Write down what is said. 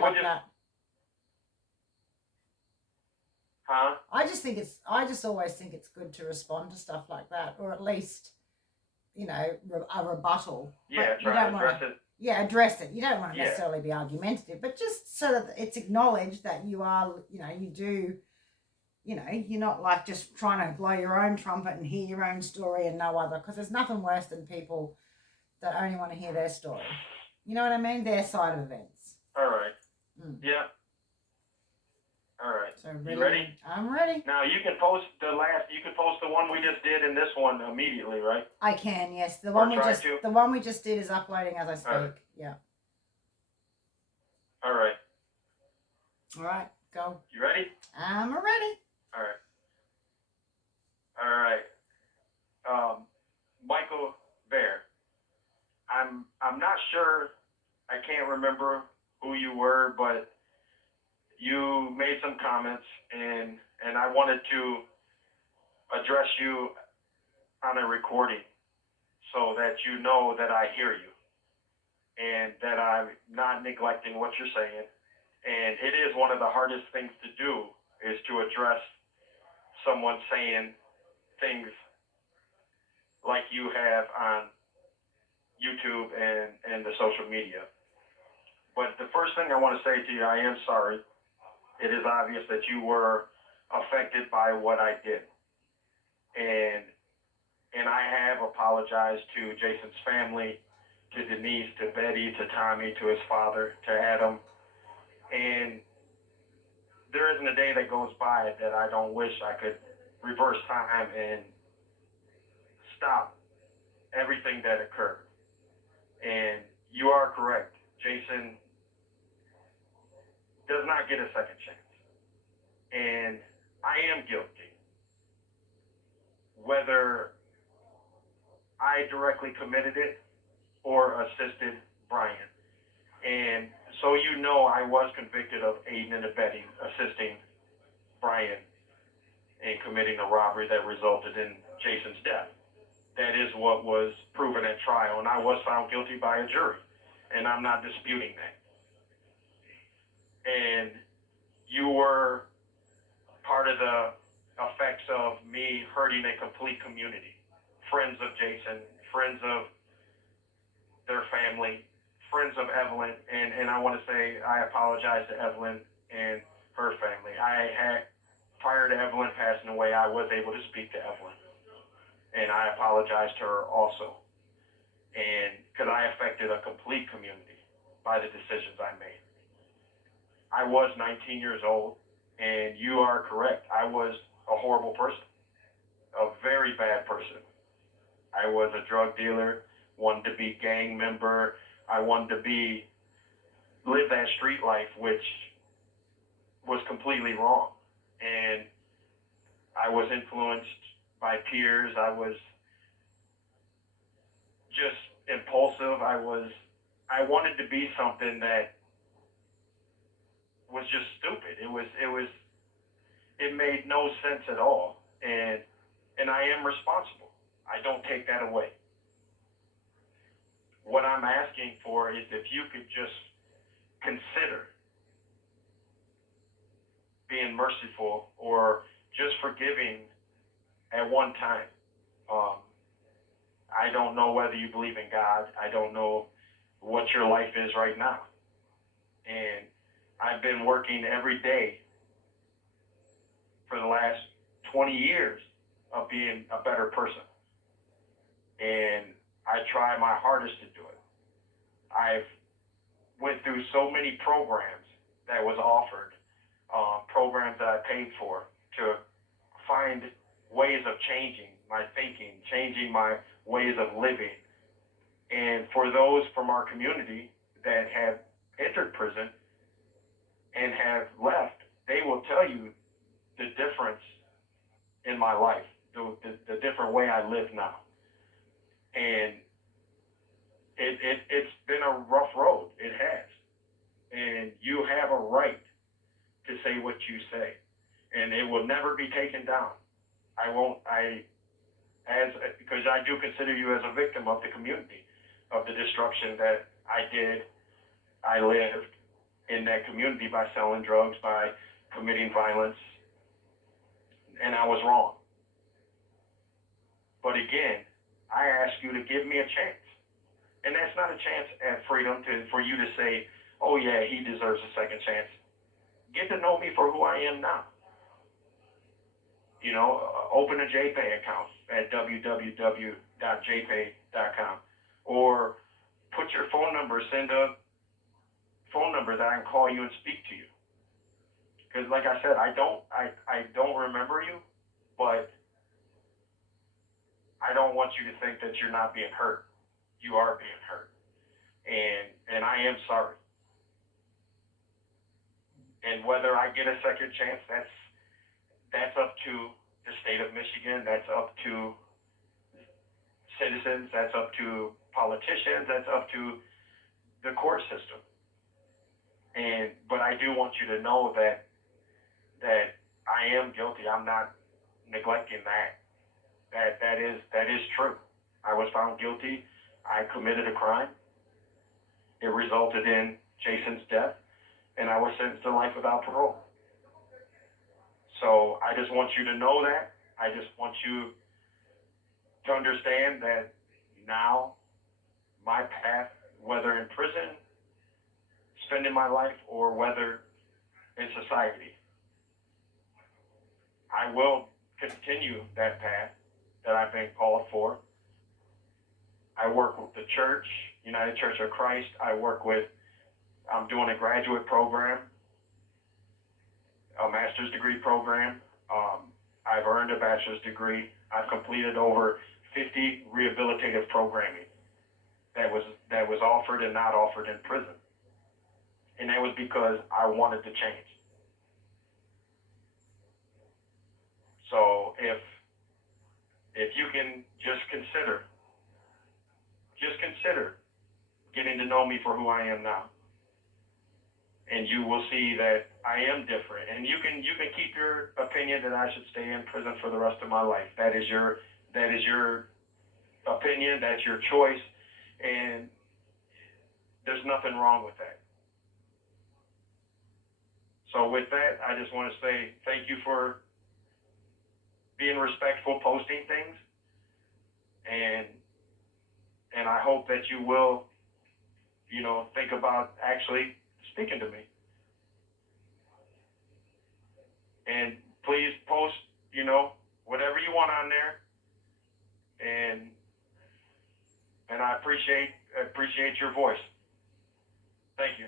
like that. Huh? I just always think it's good to respond to stuff like that, or at least, a rebuttal. Yeah, But you try don't to want address to, it. yeah, address it. You don't want to Yeah. necessarily be argumentative, but just so that it's acknowledged that you are, you do, you're not like just trying to blow your own trumpet and hear your own story and no other, because there's nothing worse than people that only want to hear their story. You know what I mean? Their side of events. All right. Mm. Yeah. All right. So you ready? I'm ready. Now you can post the one we just did and this one immediately, right? I can, yes. The Or one we just did is uploading as I speak. All right. Yeah. All right. All right, go. You ready? I'm ready. All right. All right. Michael Bear. I'm not sure. I can't remember who you were, but you made some comments, and I wanted to address you on a recording so that you know that I hear you and that I'm not neglecting what you're saying. And it is one of the hardest things to do is to address someone saying things like you have on YouTube and the social media. But the first thing I want to say to you, I am sorry. It is obvious that you were affected by what I did. And I have apologized to Jason's family, to Denise, to Betty, to Tommy, to his father, to Adam. And there isn't a day that goes by that I don't wish I could reverse time and stop everything that occurred. And you are correct. Jason does not get a second chance. And I am guilty. Whether I directly committed it or assisted Brian. And so you know I was convicted of aiding and abetting, assisting Brian in committing a robbery that resulted in Jason's death. That is what was proven at trial, and I was found guilty by a jury, and I'm not disputing that. And you were part of the effects of me hurting a complete community. Friends of Jason, friends of their family, friends of Evelyn, and I want to say I apologize to Evelyn and her family. Prior to Evelyn passing away, I was able to speak to Evelyn, and I apologize to her also, and because I affected a complete community by the decisions I made. I was 19 years old, and you are correct. I was a horrible person, a very bad person. I was a drug dealer, wanted to be gang member. I wanted to live that street life, which was completely wrong. And I was influenced by peers. I was just impulsive. I wanted to be something that was just stupid. It made no sense at all. And I am responsible. I don't take that away. What I'm asking for is if you could just consider being merciful or just forgiving at one time. I don't know whether you believe in God. I don't know what your life is right now. And I've been working every day for the last 20 years of being a better person. And I try my hardest to do it. I've went through so many programs that was offered, programs that I paid for to find ways of changing my thinking, changing my ways of living. And for those from our community that have entered prison and have left, they will tell you the difference in my life, the different way I live now. And it's been a rough road. It has. And you have a right to say what you say. And it will never be taken down. Because I do consider you as a victim of the community, of the destruction that I did, I lived, in that community by selling drugs, by committing violence, and I was wrong. But again, I ask you to give me a chance. And that's not a chance at freedom for you to say, oh yeah, he deserves a second chance. Get to know me for who I am now. You know, open a JPay account at www.jpay.com, or put your phone number, send a phone number that I can call you and speak to you. Because like I said, I don't remember you, but I don't want you to think that you're not being hurt. You are being hurt. And I am sorry. And whether I get a second chance, that's up to the state of Michigan, that's up to citizens, that's up to politicians, that's up to the court system. But I do want you to know that I am guilty. I'm not neglecting that. That is true. I was found guilty. I committed a crime. It resulted in Jason's death, and I was sentenced to life without parole. So I just want you to know that. I just want you to understand that now my path, whether in prison, spending my life, or whether in society, I will continue that path that I've been called for. I work with the church, United Church of Christ. I'm doing a graduate program, a master's degree program. I've earned a bachelor's degree. I've completed over 50 rehabilitative programming that was offered and not offered in prison. And that was because I wanted to change. So if you can just consider getting to know me for who I am now, and you will see that I am different. And you can keep your opinion that I should stay in prison for the rest of my life. That is your opinion. That's your choice, and there's nothing wrong with that. So with that, I just want to say thank you for being respectful, posting things, and I hope that you will, think about actually speaking to me. And please post, whatever you want on there, and I appreciate your voice. Thank you.